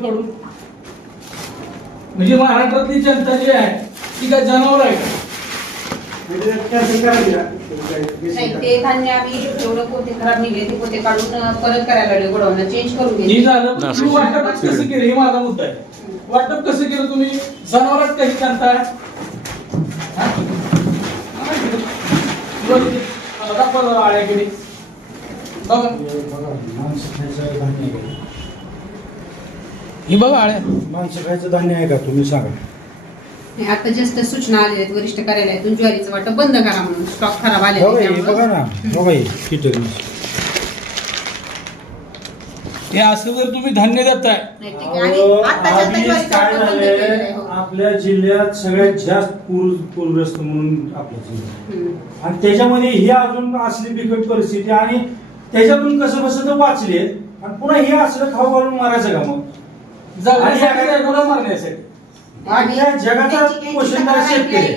काढून म्हणजे महाराष्ट्रातली जनता जी आहे ती काय जनावर आहे का? नाही ते धान्य आम्ही जेवढं पोते खराब निघले ते पोते काढून अं, परत करायला चेंज करून हे घेतले झालं तुम्ही वाटप कसं केलं? हे माझा मुद्दा आहे. वाटप कसं केलं तुम्ही? जनावरात काही करताय दाखवा आळ्याकडे. बघा? ही बघा आळ्या. माणसं खायचं धान्य आहे का तुम्ही सांगा नाही, आता जस्ट सूचना आलेल्या आहेत वरिष्ठ कार्यालयातून ज्वारीचं वाटप बंद करा म्हणून. स्टॉक खराब आले हो बाई, बघा ना. हो बाई किती हे असं जर तुम्ही धान्य देताय. अहो, आधी काय झालंय? आपल्या जिल्ह्यात सगळ्यात जास्त पूर पूरग्रस्त म्हणून आपल्या जिल्ह्यात. आणि त्याच्यामध्ये ही अजून असली बिकट परिस्थिती आणि त्याच्यातून कसं कसं तर वाचले. आणि पुन्हा हे असलं खाऊ घालून मारायचं का मग? जगण्यासाठी आहे, गुन्हा मारण्यासाठी आणि या जगाचा पोषणदार शेतकरी.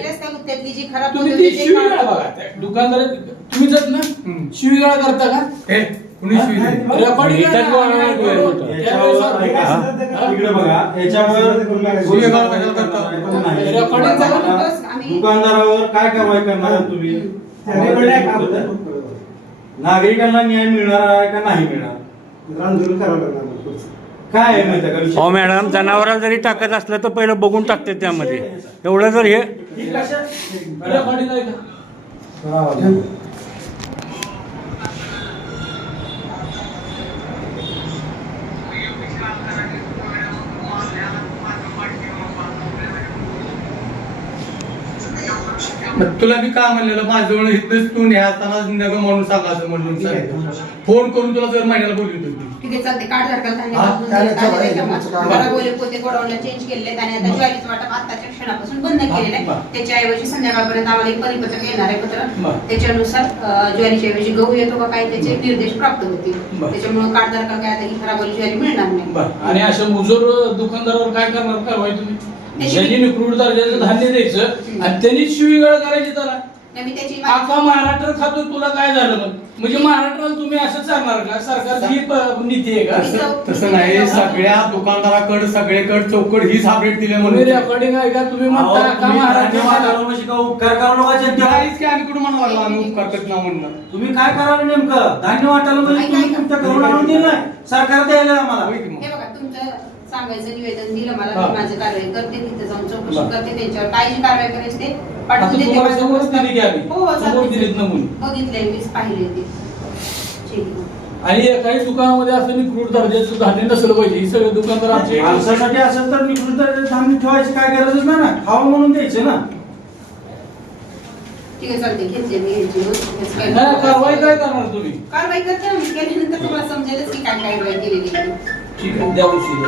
त्यातली जी खराब तुम्ही होती ती ते शिवीगाळ काढून- बघा त्या दुकानदार तुम्ही जात ना? हम्म. शिवीगाळ करता का? हे, कुणी आहे ना, इथं आम्ही कोण- ऐकलं. त्यावेळेस याच्यावर ऐका? इकडे बघा. याच्यावर गुन्हेगार कशाला करतात? नाही. रेकॉर्डिंग झालं ना? बस, आम्ही- दुकानदारावर काय कारवाई करणार तुम्ही? नागरिकांना न्याय मिळणार आहे का नाही मिळणार आंदोलन करावं लागणार पुढचं. काय आहे माहिती आहे का विषय? हो मॅडम जनावराला जरी टाकत असलं तर पहिलं बघून टाकते त्यामध्ये एवढं जर हे आहे का मग तुला मी काय म्हणलेलं? माझ्याजवळ इथंच तू न्यायताना नग म्हणून सांगायचं म्हणून सांगितलं. फोन करून तुला जर महिन्याला बोलली होती ठीक आहे चालते कार्ड धारकाला धान्य हा, दाखवून चालेल, देतात. चालेल, त्याच्या तुमचं काम. मला बोले पोते गोडाऊनला चेंज आहेत आणि आता ज्वारीचं वाटप आताच्या क्षणापासून बंद केलेलं आहे. बरं. त्याच्याऐवजी संध्याकाळपर्यंत आम्हाला एक परिपत्रक येणार आहे पत्र. बरं. त्याच्यानुसार अं, ज्वारीच्या ऐवजी गहू येतो का काय त्याचे निर्देश प्राप्त होतील. बरं. त्याच्यामुळे धारकाला काय आता ही खराब वाली ज्वारी मिळणार नाही. बरं. आणि अशा मुजोर दुकानदारावर काय करणार? कारवाई तुम्ही ज्यांनी निकृष्ट दर्जाचं धान्य द्यायचं आणि त्यांनीच शिवीगाळ करायची त्याला. नाही, मी त्याची आका महाराष्ट्र खातो तुला काय झालं म्हणजे महाराष्ट्राला तुम्ही असं चालणार का? सरकारची ही नीती आहे का? तसं नाही सगळ्या दुकानदाराकडे सगळेकडे चौकड हीच अपडेट दिली म्हणून. रेकॉर्डिंग आहे का? तुम्ही म्हणता आका तुम्ही महाराष्ट्र का उपकार करू नका जनतेवर? नाहीच की आणि कुठं म्हणावं लागलं? आम्ही उपकार करत नाही म्हणून तुम्ही काय करावं नेमकं? धान्य वाटायला म्हणजे ऐका, तुम्ही ऐका. तुमच्या घरून आणून दिलं सरकार द्यायला आम्हाला. सांगायचं निवेदन दिलं मला हा. मी माझं कारवाई करते तिथे जाऊन चौकशी. करते त्यांच्यावर काय जी कारवाई करायची ते पाठवून देते तुम्हाला माझं समोरच प्रस्ताव. दिली की आम्ही? हो हो चालतंय. बघितलंय मीच पाहिले ते ठीक आहे आणि काही दुकानामध्ये असं निकृष्ट दर्जाचं धान्य नसलं पाहिजे ही सगळे दुकानदार आमचे माणसासाठी असेल तर निकृष्ट धान्य ठेवायची काय गरजच नाही ना खावं म्हणून द्यायचं ना ठीक आहे चालते घेतले मी यांची नोंद. त्याचं काय- नाही, कारवाई काय करणार तुम्ही कारवाई करते ना मी केल्यानंतर तुम्हाला समजेलच की काय कारवाई केलेली आहे. ठीक आहे द्या उशीर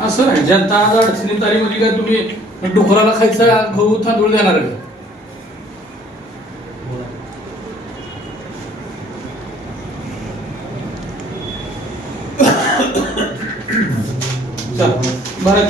असं नाही जनता आज अडचणीत आली म्हणजे काय तुम्ही डुकराला खायचा गहू तांदूळ देणार का? चल बरं.